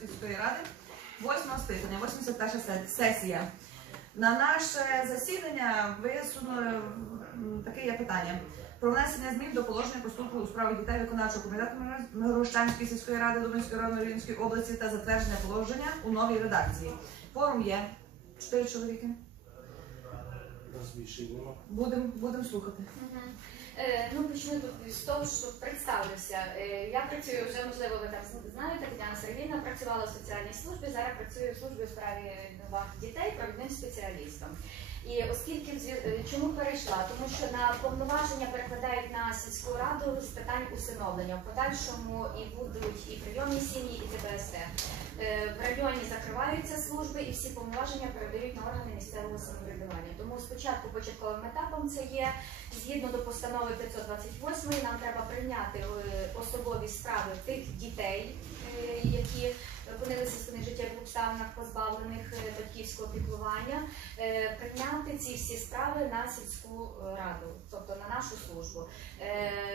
сільської ради, 8 скликання, 81 се- сесія. На наше засідання висунули таке є питання. Про внесення змін до положення про службу у справах дітей виконавчого комітету Мирощанської сільської ради Дубинської районної Рівненської області та затвердження положення у новій редакції. Форум є. Чотири чоловіки. Розбільшення. Будемо будем слухати. Е, Ну, почну тут з того, що представлюся. Е, Я працюю вже, можливо, ви там знаєте, Тетяна Сергійна працювала в соціальній службі, зараз працюю в службі у справі нових дітей провідним спеціалістом. І оскільки е, чому перейшла? Тому що на повноваження перекладають на сільську раду з питань усиновлення. В подальшому і будуть і прийомні сім'ї, і ТБСТ. Е, В районі закриваються служби і всі повноваження передають на органи місцевого самоврядування. Тому спочатку початковим етапом це є згідно до постанови 528 нам треба прийняти е, особові справи тих дітей, які опинилися в життєвих обставинах, позбавлених е, батьківського піклування, е, прийняти ці всі справи на сільську е, раду, тобто на нашу службу.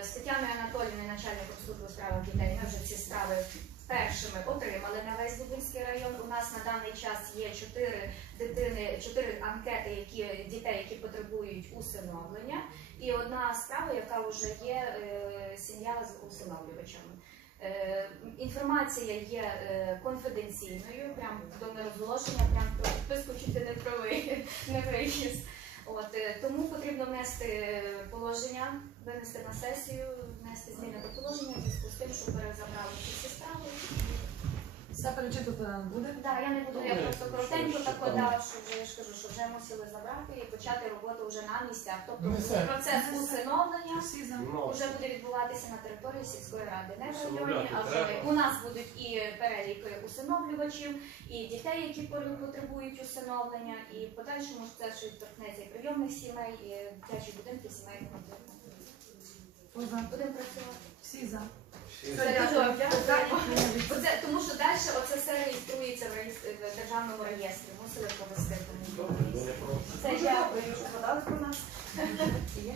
З Тетяною Анатоліївною, начальником служби справах дітей, ми вже ці справи першими отримали на весь Дубинський район. У нас на даний час є чотири дитини, чотири анкети, які дітей, які потребують усиновлення, і одна справа, яка вже є сім'я з усиновлювачами. Е, інформація є е, конфіденційною, прям до нерозголошення, прям чути не правий не виїзд. От е, тому потрібно внести положення, винести на сесію, внести зміни до Все перечитувати нам буде. Да, я не буду, я просто коротенько так там? що вже я ж кажу, що вже мусили забрати і почати роботу вже на місцях. Тобто Несе. процес усиновлення Всі за. Ну, вже буде відбуватися на території сільської ради, не в районі, а вже треба. у нас будуть і перелік усиновлювачів, і дітей, які потребують усиновлення, і в подальшому ж це ще торкнеться і прийомних сімей, і дитячі будинки сімейного. Хто за? Будемо працювати. Всі за. всі Це Дякую. Питання дякую. Державному реєстрі. Мусили провести. Проти. це дякую.